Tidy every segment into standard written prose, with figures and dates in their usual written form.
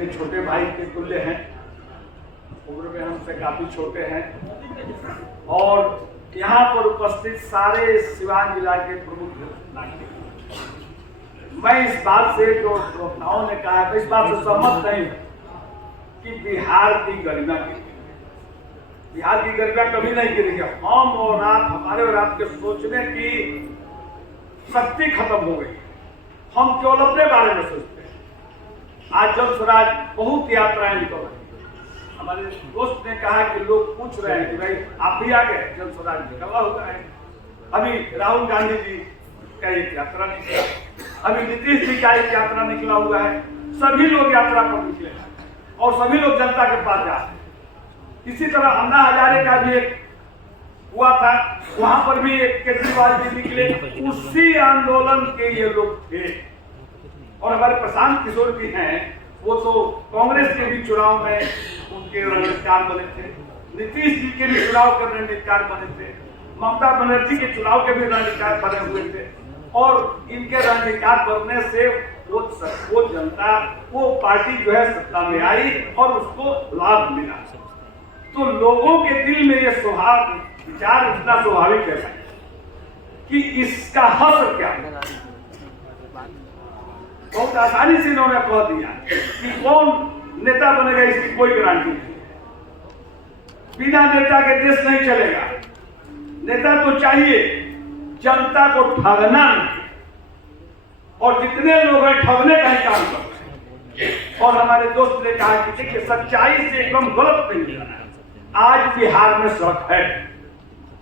मेरे छोटे भाई के तुल्य हैं, उम्र में हमसे काफी छोटे हैं। और यहाँ पर उपस्थित सारे सिवान जिला के प्रमुख नागरिक, मैं इस बात से जो श्रोताओं ने कहा है, मैं इस बात से सहमत नहीं हूं कि बिहार की गरिमा गिरेगी। बिहार की गरिमा कभी नहीं गिरेगी। हम और आप, हमारे और आपके सोचने की शक्ति खत्म हो गई। हम केवल अपने बारे में सोचते हैं। आज जन स्वराज बहुत यात्राएं निकल रही हैं। हमारे दोस्त ने कहा कि लोग पूछ रहे हैं कि भाई आप भी आ गए, जन स्वराज निकला हुआ है। अभी राहुल गांधी जी का एक यात्रा निकला, अभी नीतीश जी का एक यात्रा निकला हुआ है। सभी लोग यात्रा पर निकले हैं और सभी लोग जनता के पास जा रहे हैं। इसी तरह अन्ना हजारे का भी एक हुआ था, वहां पर भी एक केजरीवाल जी निकले, उसी आंदोलन के ये लोग थे। और हमारे प्रशांत किशोर जी हैं, वो तो कांग्रेस के भी चुनाव में उनके रणनीतिकार बने थे, नीतीश जी के भी चुनाव के रणनीतिकार बने थे, ममता बनर्जी के चुनाव के भी रणनीतिकार बने हुए थे। और इनके रणनीतिकार बनने से वो जनता, वो पार्टी जो है सत्ता में आई और उसको लाभ मिला। तो लोगों के दिल में ये स्वभाव विचार इतना स्वाभाविक है कि इसका हश्र क्या है। बहुत आसानी से इन्होंने कह दिया कि कौन नेता बनेगा, इसकी कोई गारंटी नहीं। बिना नेता के देश नहीं चलेगा। नेता तो चाहिए, जनता को ठगना नहीं। और जितने लोग हैं ठगने का ही काम करते हैं। और हमारे दोस्त ने कहा कि देखिए, सच्चाई से एकदम गलत नहीं है। आज बिहार में सड़क है।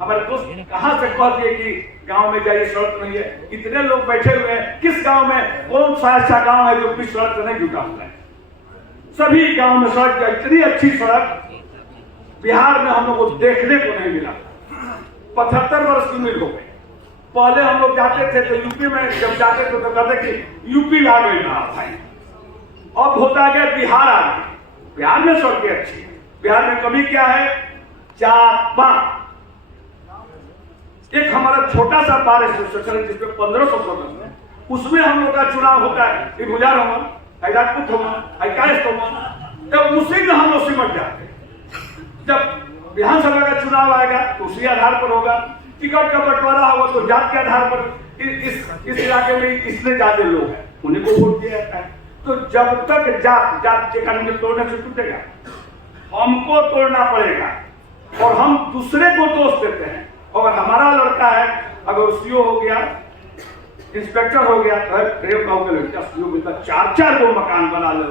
हमारे दोस्त कहां से कह दिए कि गांव में जाइए सड़क नहीं है। इतने लोग बैठे हुए हैं, किस गांव में, कौन सा ऐसा गांव है जो भी सड़क से नहीं जुटा हुआ है? सभी गांव में सड़क, इतनी अच्छी सड़क बिहार में हम लोग को देखने को नहीं मिला। 75 वर्ष की उम्र हो गई। पहले हम लोग जाते थे तो यूपी में जब जाते थे तो कहते कि यूपी आ गई ना भाई। अब होता गया बिहार आ गई। बिहार में सड़कें अच्छी है। बिहार में कमी क्या है? जात पात। एक हमारा छोटा सा बार एसोसिएशन है जिसमें 1500 सदस्य हैं, उसमें हम लोग का चुनाव होता है। गुजार होगा, हैदरापुर होगा, हैकास्ट होगा, तब उसी में हम लोग सिमट जाते हैं। जब विधानसभा का चुनाव आएगा तो उसी आधार पर होगा। टिकट का बंटवारा होगा तो जात के आधार पर इस इलाके में इतने ज्यादा लोग हैं, उन्हीं को वोट दिया जाता है। तो जब तक जात के कानून तोड़ने से टूटेगा, हमको तोड़ना पड़ेगा। और हम दूसरे को दोष देते हैं। और हमारा लड़का है, अगर सीओ हो गया, इंस्पेक्टर हो गया, तो प्रेम गांव के लड़का सीओ मिलता 4-4 को मकान बना ले।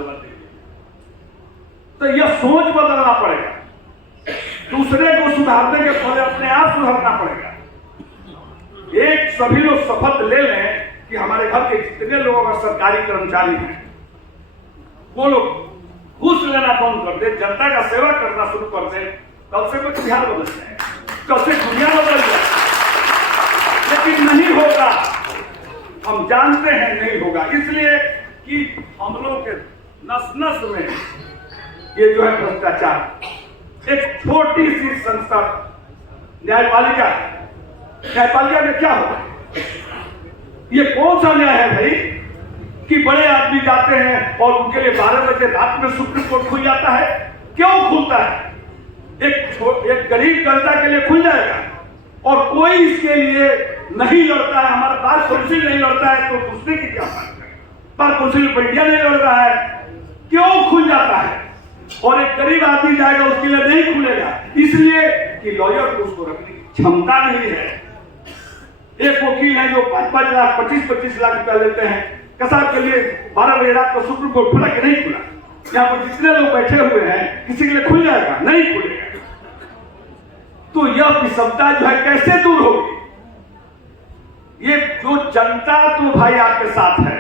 तो यह सोच बदलना पड़ेगा। दूसरे को सुधारने के पहले अपने आप सुधारना पड़ेगा। एक सभी लोग शपथ ले लें कि हमारे घर के जितने लोग अगर सरकारी कर्मचारी हैं, वो लोग घूस लेना बंद कर दे, जनता का सेवा करना शुरू कर दे, कल से कुछ बिहार बदल जाए, कल से दुनिया बदल जाए। लेकिन नहीं होगा, हम जानते हैं नहीं होगा। इसलिए कि हम लोग के नस नस में ये जो है भ्रष्टाचार। एक छोटी सी संस्था न्यायपालिका में क्या होगा? ये कौन सा न्याय है भाई कि बड़े आदमी जाते हैं और उनके लिए 12 बजे रात में सुप्रीम कोर्ट खुल जाता है? क्यों खुलता है? एक गरीब जनता के लिए खुल जाएगा और कोई इसके लिए नहीं लड़ता है। हमारा बार काउंसिल नहीं लड़ता है तो दूसरे की क्या बात है? बार काउंसिल ऑफ इंडिया नहीं लड़ रहा है, क्यों खुल जाता है? और एक गरीब आदमी जाएगा उसके लिए नहीं खुलेगा, इसलिए कि लॉयर को उसको रखने की क्षमता नहीं है। एक वकील है जो 5-5 लाख 25-25 लाख रुपया लेते हैं, कसाब के लिए 12 बजे रात को सुप्रीम कोर्ट खुला कि नहीं खुला? यहाँ पर जितने लोग बैठे हुए हैं, किसी के लिए खुल जाएगा? नहीं खुलेगा। तो यह विषमता जो है कैसे दूर होगी? ये जो जनता तो भाई आपके साथ है।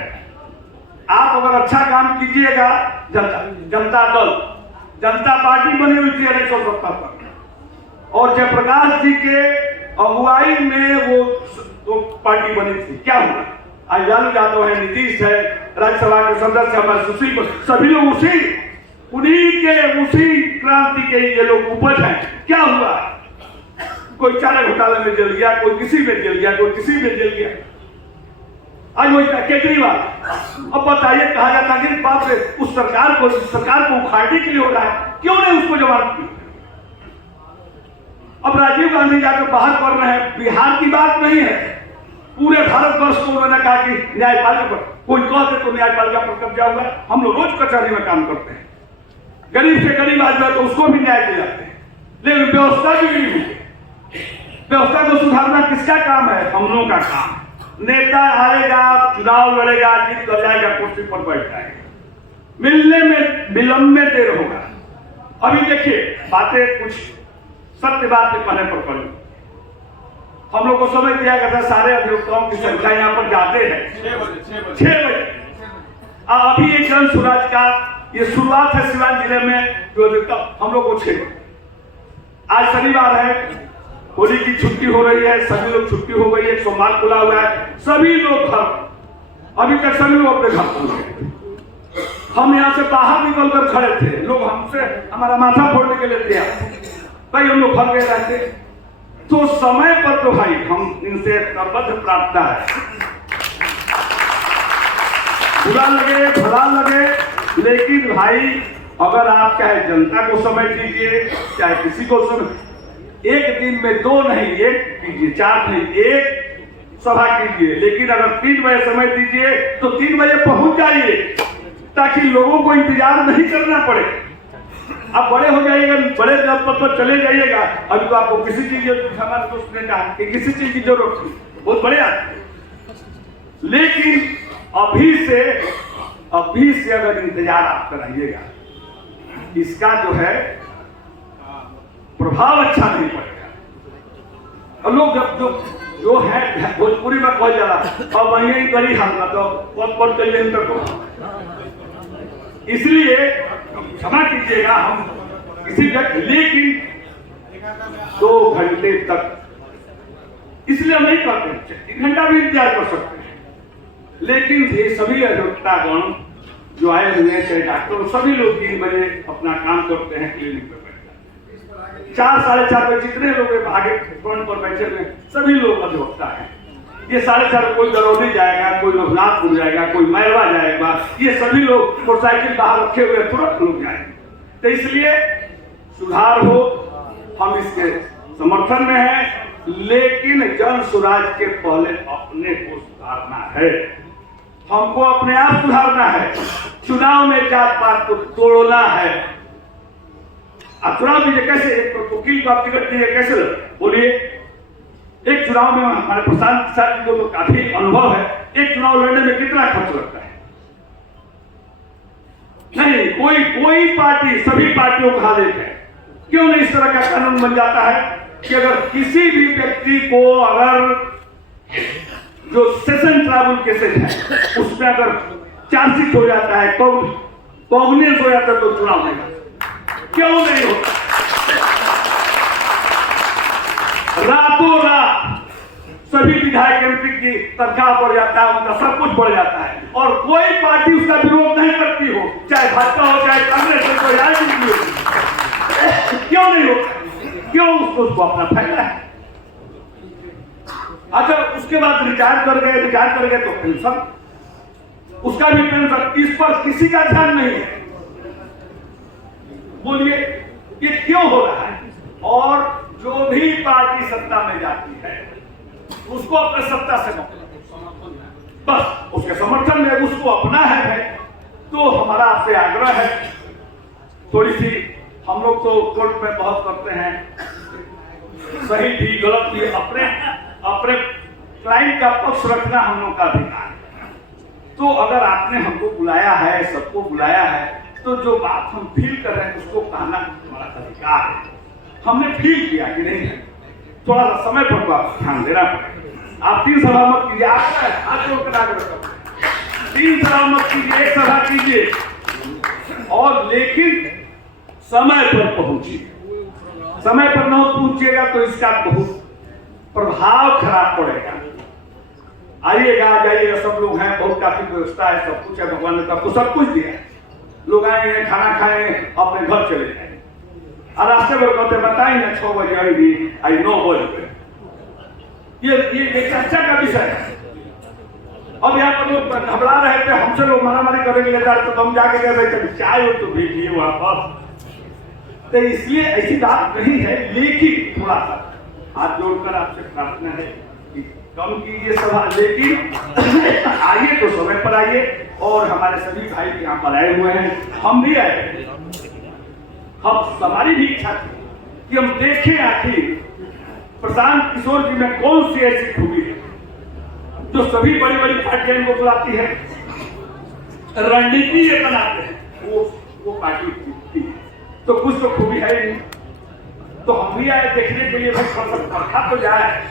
आप अगर अच्छा काम कीजिएगा, जनता दल, जनता पार्टी बनी हुई थी 1970 और जयप्रकाश जी के अगुवाई में वो पार्टी बनी थी। क्या हुआ? आज लालू यादव है, नीतीश है, राज्यसभा के सदस्य हमारे सुशील, सभी लोग उसी क्रांति के ये लोग उपज हैं। क्या हुआ? कोई चारा घोटाले में जल गया, कोई किसी में जल गया, कोई किसी में जल गया। आज वही केजरीवाल। अब बताइए, कहा जाता कि बाप रे उस सरकार को उखाड़ने के लिए हो रहा है, क्यों नहीं उसको जमानत की? अब राजीव गांधी जाकर बाहर कर रहे हैं, बिहार की बात नहीं है, पूरे भारतवर्ष को उन्होंने कहा कि न्यायपालिका पर कोई कहते तो न्यायपालिका पर कब्जा हुआ। हम लोग रोज कचहरी में काम करते हैं, गरीब से गरीब आदमी तो उसको भी न्याय दिलाते हैं, लेकिन व्यवस्था भी नहीं हुई। व्यवस्था को सुधारना किसका काम है? हम लोगों का काम। नेता आएगा, चुनाव लड़ेगा, जीत कर जाएगा, कुर्सी पर बैठ जाएगा, मिलने में विलंब में देर होगा। अभी देखिए, बातें कुछ सत्य बात के कहने पर करूं, हम लोग को समय दिया गया था, सारे अधिवक्ताओं की संख्या यहाँ पर जाते हैं 6 बजे। अभी एक जन स्वराज का ये शुरुआत है सिवान जिले में, जो अधिवक्ता हम लोग को 6 बजे। आज शनिवार है, होली की छुट्टी हो रही है, सभी लोग छुट्टी हो गई है, सोमवार खुला हुआ है, सभी लोग घर, अभी तक सभी लोग अपने घर पहुंच गए। हम यहाँ से बाहर निकलकर खड़े थे, लोग हमसे हमारा माथा फोड़ने के लिए तैयार, भाई हम लोग घर गए रहते। तो समय पर तो भाई हम इनसे करबद्ध प्रार्थना है, बुरा लगे भला लगे, लेकिन भाई अगर आप चाहे जनता को समय दीजिए, चाहे किसी को समय, एक दिन में 2 नहीं, 1 कीजिए, 4 नहीं, 1 सभा कीजिए, लेकिन अगर 3 बजे समय दीजिए तो 3 बजे पहुंच जाइए, ताकि लोगों को इंतजार नहीं करना पड़े। आप बड़े हो जाइएगा, बड़े पद पर चले जाइएगा, अभी तो आपको किसी चीज हमारे दोस्त ने कहा कि किसी चीज की जरूरत नहीं, बहुत बड़े आदमी, लेकिन अभी से अगर इंतजार आप कराइएगा, इसका जो है प्रभाव अच्छा नहीं पड़ेगा। और लोग जब जो है भोजपुरी में कह जा रहा और वही करी हम तो पद चलिए को, इसलिए क्षमा कीजिएगा हम किसी व्यक्ति, लेकिन 2 घंटे तक इसलिए हम नहीं करते, 1 घंटा भी इंतजार कर सकते हैं, लेकिन ये सभी अधिवक्तागण जो आए हुए हैं, चाहे डॉक्टर, सभी लोग 3 बजे अपना काम करते हैं, क्लिनिक पर बैठते 4 साढ़े 4 बजे जितने लोग आगे फ्रंट पर बैठे हुए सभी लोग अधिवक्ता हैं। ये 4:30 कोई दरौली जाएगा, कोई लोहनाथपुर जाएगा, कोई मैरवा जाएगा, ये सभी लोग मोटरसाइकिल बाहर रखे हुए तुरंत लोग जाएंगे। तो इसलिए सुधार हो, हम इसके समर्थन में हैं, लेकिन जन स्वराज के पहले अपने को सुधारना है, हमको अपने आप सुधारना है। चुनाव में जात पात को तोड़ना है। अब चुनाव में कैसे एक वकील को आप टिकट दीजिए, कैसे बोलिए? एक चुनाव में हमारे प्रशांत सर जी को तो काफी अनुभव है, एक चुनाव लड़ने में कितना खर्च लगता है? नहीं, कोई पार्टी, सभी पार्टियों का आदेश है, क्यों नहीं इस तरह का कानून बन जाता है कि अगर किसी भी व्यक्ति को अगर जो सेशन ट्रैवल केसेस है उसमें अगर चार्जशीट हो जाता है, कॉग्निजेंस हो जाता है, तो चुनाव नहीं होता। क्यों नहीं होता? रातों रात सभी विधायक एमपी की तनख्वाह बढ़ जाता है, उनका सब कुछ बढ़ जाता है, और कोई पार्टी उसका विरोध नहीं करती हो, चाहे भाजपा हो चाहे कांग्रेस हो, कोई राजनीति हो। क्यों नहीं होता? क्यों? उसको अपना फायदा है। अच्छा, उसके बाद रिटायर कर गए तो पेंशन, उसका भी पेंशन, इस पर किसी का ध्यान नहीं है। बोलिए ये क्यों हो रहा है? और जो भी पार्टी सत्ता में जाती है उसको अपने सत्ता से बस उसके समर्थन में उसको अपना है। तो हमारा आपसे आग्रह है, थोड़ी सी हम लोग तो कोर्ट में बहुत करते हैं, सही भी गलत भी, अपने क्लाइंट का पक्ष रखना हम लोग का अधिकार है। तो अगर आपने हमको बुलाया है, सबको बुलाया है, तो जो बात हम फील कर रहे हैं उसको कहना हमारा अधिकार है। हमने फील किया कि नहीं, थोड़ा सा समय पर ध्यान देना पड़ेगा। आप 3 सभा मत कीजिए, आप 3 सभा मत कीजिए, 1 सभा कीजिए, और लेकिन समय पर पहुंचिए। समय पर न पहुंचिएगा तो इसका बहुत प्रभाव खराब पड़ेगा। आइएगा, जाइएगा, सब लोग हैं, बहुत काफी व्यवस्था है, सब कुछ है, भगवान ने सबको सब कुछ दिया है। लोग आएंगे, खाना खाएंगे, अपने घर चले जाएंगे, और रास्ते में कहते बताइए ना 6 बजे आएगी, आई 9 बजे। ये चर्चा का विषय है। अब यहाँ पर लोग घबरा रहे थे, हमसे लोग मारामारी करेंगे ले जा रहे थे, तो हम जाके कह रहे थे चाय हो तो भेजिए वापस। तो इसलिए ऐसी बात नहीं है, लेकिन थोड़ा सा हाथ जोड़कर आपसे प्रार्थना है कि कम कीजिए सभा, लेकिन आइए तो समय पर आइए। और हमारे सभी भाई यहाँ पर आए हुए हैं, हम भी आए, हम हमारी भी इच्छा थी कि हम देखें आखिर प्रशांत किशोर जी में कौन सी ऐसी खूबी है जो सभी बड़ी बड़ी पार्टियां को बुलाती है, रणनीति ये बनाते हैं, वो पार्टी जीतती है। तो कुछ तो खूबी है नहीं, तो हम भी आए देखने के लिए भाई परखा तो जाए।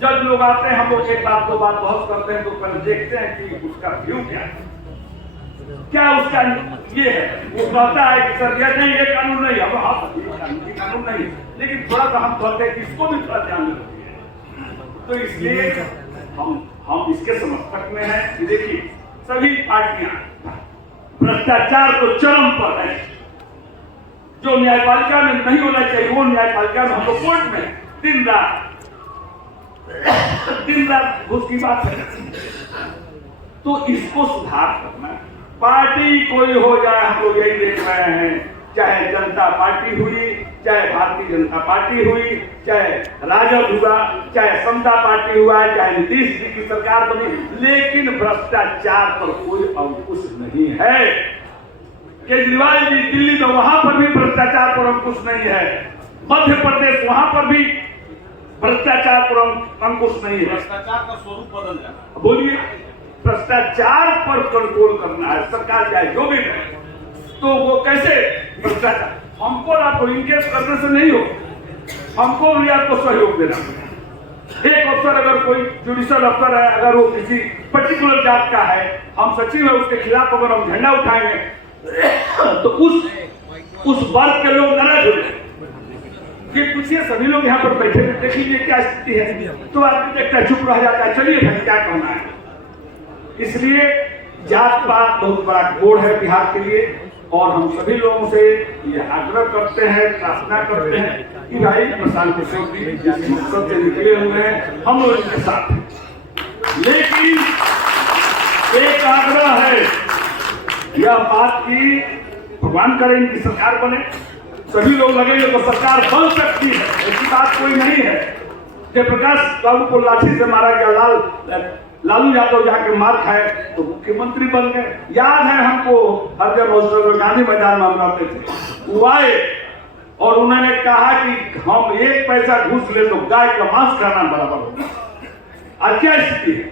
जब लोग आते हैं हम लोग एक बात दो बात बहुत करते हैं, तो पहले देखते हैं कि उसका व्यू क्या है, क्या उसका ये है। वो कहता है कि सर ये कानून नहीं, हम कानून नहीं, लेकिन थोड़ा सा हम कहते हैं कि इसको भी थोड़ा ध्यान में रखिए। तो इसलिए हम इसके समर्थक में हैं कि देखिए सभी पार्टियां भ्रष्टाचार को चरम पर है। जो न्यायपालिका में नहीं होना चाहिए वो न्यायपालिका में, हम लोग कोर्ट में दिन रात घुस की बात है। तो इसको सुधार करना, पार्टी कोई हो जाए, हम लोग यही देख रहे हैं, चाहे जनता पार्टी हुई, चाहे भारतीय जनता पार्टी हुई, चाहे राजद हुआ, चाहे समता पार्टी हुआ, चाहे नीतीश जी की सरकार बनी, लेकिन भ्रष्टाचार पर कोई अंकुश नहीं है। केजरीवाल जी दिल्ली में वहां पर भी भ्रष्टाचार पर अंकुश नहीं है, मध्य प्रदेश वहां पर भी भ्रष्टाचार पर अंकुश नहीं है। भ्रष्टाचार का स्वरूप बदल जाए। बोलिए, भ्रष्टाचार पर कंट्रोल करना है सरकार, चाहे जो भी है। तो वो कैसे भ्रष्टाचार, हमको आपको इनकेस करने से नहीं हो, हमको भी आपको सहयोग देना है। एक अफसर अगर कोई जुडिशियल अफसर है, अगर वो किसी पर्टिकुलर जात का है, हम सचिव है, उसके खिलाफ अगर हम झंडा उठाएंगे तो उस वर्ग के लोग नाराज हो जाए। ये पूछिए सभी लोग यहाँ पर बैठे हैं, देख लीजिए क्या स्थिति है, तो आदमी देखता चुप रह जाता है, चलिए भाई क्या कहना है। इसलिए जात पात बहुत बड़ा कोड है बिहार के लिए, और हम सभी लोगों से ये आग्रह करते हैं, प्रार्थना करते हैं कि भाई प्रशांत किशोर जी जिस मकसद से निकले हुए हैं हम लोग इनके साथ हैं। लेकिन एक आग्रह है, यह बात की भगवान करे इनकी सरकार बने, सभी लोग लगेंगे तो सरकार बन सकती है, ऐसी बात कोई नहीं है। जयप्रकाश बाबू को लाठी से मारा गया, लालू यादव जाके मार खाए तो मुख्यमंत्री बन गए। याद है हमको, हरजन हॉस्टल में गांधी मैदान में हम रहते थे, वो आए और उन्होंने कहा कि हम 1 पैसा घूस ले तो गाय का मांस खाना बराबर होगा। आज क्या स्थिति है,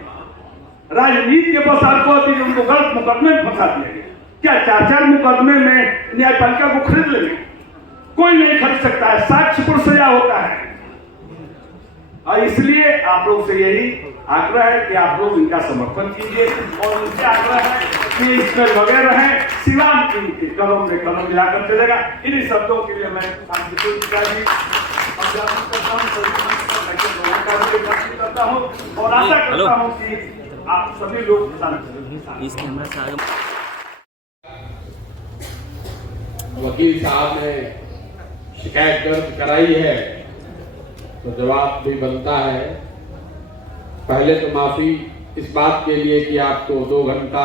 राजनीति के बस आपको उनको गलत मुकदमे में फंसा दिया गया। क्या 4-4 मुकदमे में न्यायपालिका को खरीद लेंगे? कोई नहीं खरीद सकता है, साक्ष्य पर सजा होता है। और इसलिए आप लोग से यही आग्रह है कि आप लोग इनका समर्थन कीजिए, और उनसे आग्रह है कि इसमें लगे रहें, सिवान इनके कदम में कदम मिलाकर चलेगा। इन्हीं शब्दों के लिए मैं करता हूँ और आशा करता हूँ कि आप सभी लोग वकील साहब ने शिकायत दर्ज कराई है तो जवाब भी बनता है। पहले तो माफी इस बात के लिए कि आपको 2 घंटा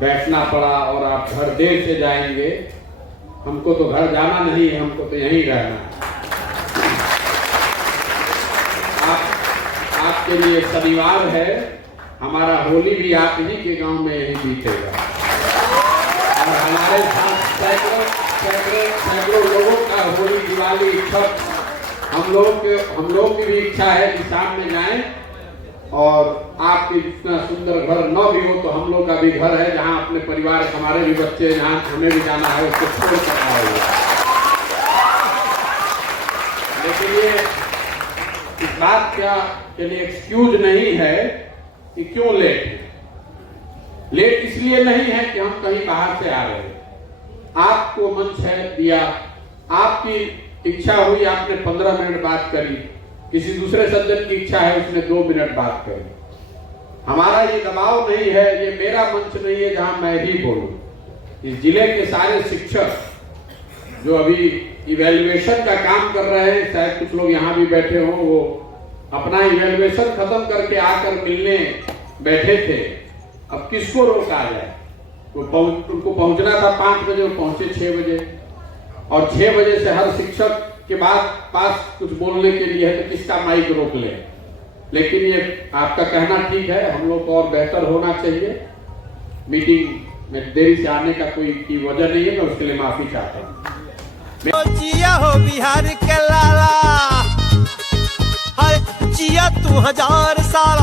बैठना पड़ा और आप घर देर से जाएंगे। हमको तो घर जाना नहीं है, हमको तो यहीं रहना है। आपके लिए शनिवार है, हमारा होली भी आप ही के गांव में यही बीतेगा और हमारे साथ सैकड़ों लोगों का होली, दिवाली, छठ, हम लोग की भी इच्छा है कि शाम में जाएं और आपके जितना सुंदर घर न भी हो तो हम लोग का भी घर है जहां अपने परिवार, हमारे भी बच्चे, जहां हमें भी जाना है उसको छोड़ कर आएंगे। लेकिन ये इस बात के लिए एक्सक्यूज नहीं है कि क्यों लेट इसलिए नहीं है कि हम कहीं बाहर से आ रहे हैं। आपको मंच है दिया, आपकी इच्छा हुई, आपने 15 मिनट बात करी, किसी दूसरे सज्जन की इच्छा है उसने 2 मिनट बात करी। हमारा ये दबाव नहीं है, ये मेरा मंच नहीं है जहां मैं ही बोलूं। इस जिले के सारे शिक्षक जो अभी इवैल्यूएशन का काम कर रहे हैं, शायद कुछ लोग यहाँ भी बैठे हों, वो अपना इवैल्यूएशन खत्म करके आकर मिलने बैठे थे। अब किसको रोका जाए? उनको पहुंचना था 5 बजे, वो पहुंचे 6 बजे, और 6 बजे से हर शिक्षक के बाद पास कुछ बोलने के लिए है तो किसका माइक रोक ले। लेकिन ये आपका कहना ठीक है, हम लोग को और बेहतर होना चाहिए। मीटिंग में देरी से आने का कोई की वजह नहीं है, मैं उसके लिए माफी चाहता हूँ। जिया हो बिहार के लाला, हाय जिया तू 1000 साल।